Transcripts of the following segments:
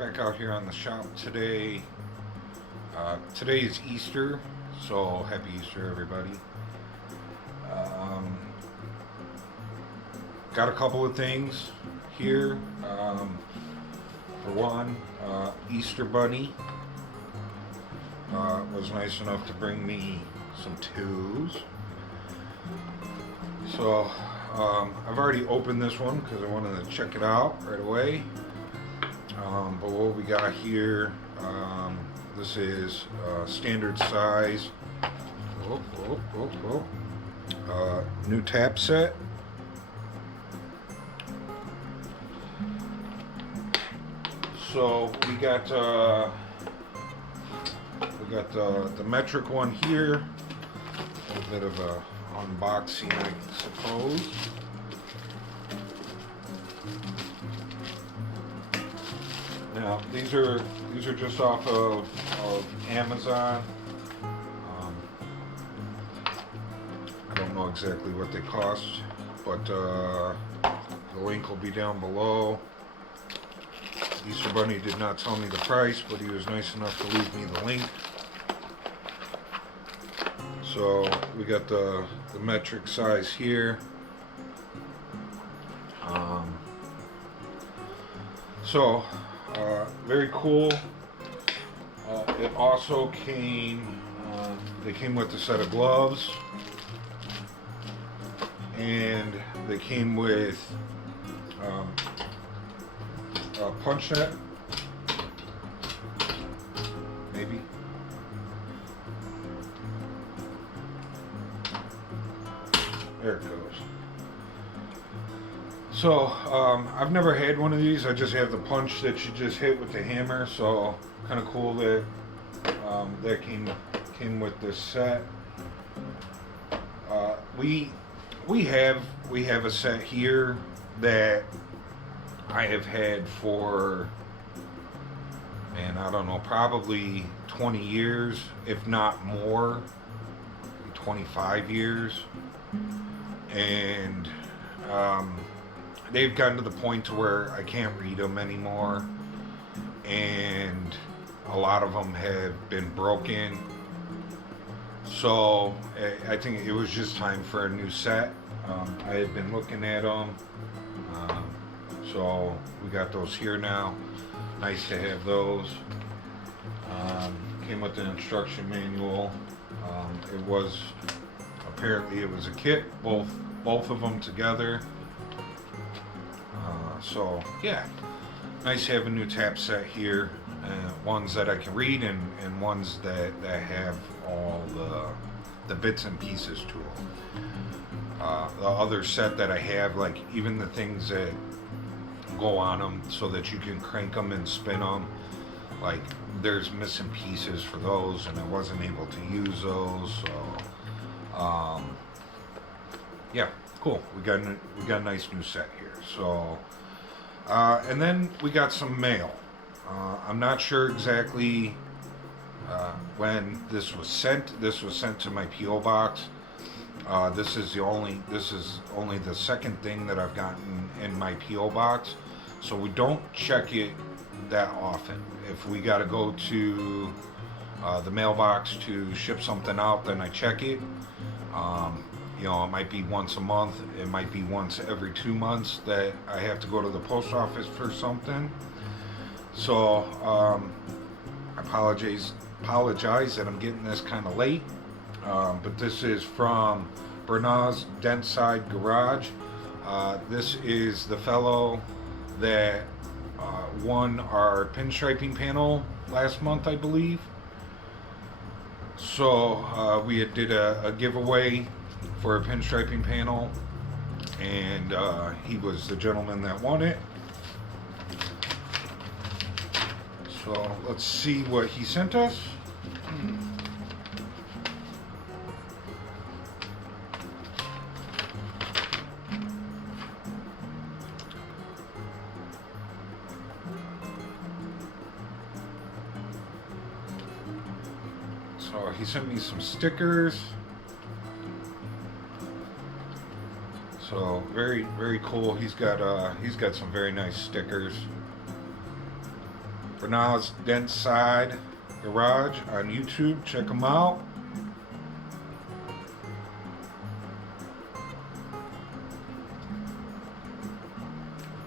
back out here on the shop today. Today is Easter, so happy Easter, everybody. Got a couple of things here. For one, Easter Bunny was nice enough to bring me some toes. So I've already opened this one because I wanted to check it out right away. But what we got here, this is standard size. New tap set. So we got the metric one here. A little bit of a unboxing, I suppose. Now these are just off of Amazon. I don't know exactly what they cost, but the link will be down below. Easter Bunny did not tell me the price, but he was nice enough to leave me the link. So we got the metric size here. Very cool. It also came, they came with a set of gloves, and they came with a punch net, maybe. There it goes. So, I've never had one of these. I just have the punch that you just hit with the hammer. So, kind of cool that that came with this set. We have a set here that I have had for, man, I don't know, probably 20 years, if not more, 25 years. And they've gotten to the point to where I can't read them anymore, and a lot of them have been broken. So I think it was just time for a new set. I had been looking at them, so we got those here now. Nice to have those. Came with an instruction manual. It was apparently it was a kit, both of them together. So yeah, nice to have a new tap set here, ones that I can read and ones that have all the bits and pieces to them. The other set that I have, like even the things that go on them so that you can crank them and spin them, like there's missing pieces for those, and I wasn't able to use those. So yeah, cool. We got a nice new set here. So and then we got some mail. I'm not sure exactly when this was sent. This was sent to my P.O. box. This is only the second thing that I've gotten in my P.O. box. So we don't check it that often. If we got to go to the mailbox to ship something out, then I check it. You know, it might be once a month, it might be once every 2 months that I have to go to the post office for something. So I apologize that I'm getting this kind of late, but this is from Burnau's Dent Side Garage. This is the fellow that won our pinstriping panel last month, I believe. So we did a giveaway for a pinstriping panel, and he was the gentleman that won it. So let's see what he sent us. So he sent me some stickers. So very, very cool. He's got some very nice stickers. Burnau's Dent Side Garage on YouTube. Check them out.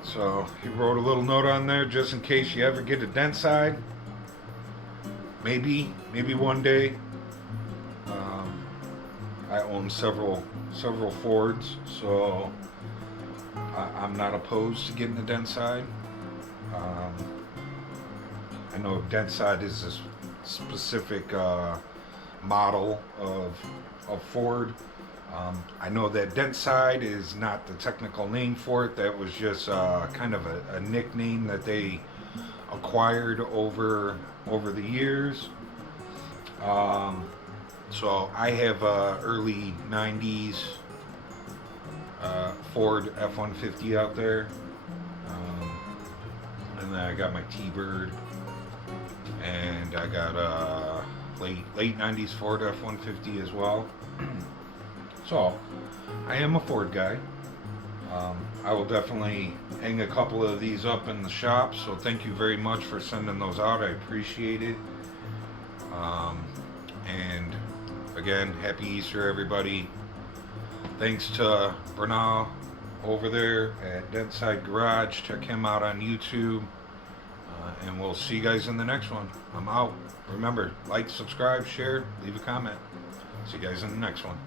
So he wrote a little note on there just in case you ever get a dent side. Maybe one day. I own several Fords, so I'm not opposed to getting a dent side. I know dent side is a specific model of Ford. I know that dent side is not the technical name for it. That was just kind of a nickname that they acquired over the years. So I have early 90s Ford F-150 out there. And then I got my T-Bird. And I got late 90s Ford F-150 as well. So, I am a Ford guy. I will definitely hang a couple of these up in the shop, so thank you very much for sending those out. I appreciate it. And again, happy Easter, everybody. Thanks to Burnau over there at Dentside Garage. Check him out on YouTube. And we'll see you guys in the next one. I'm out. Remember, like, subscribe, share, leave a comment. See you guys in the next one.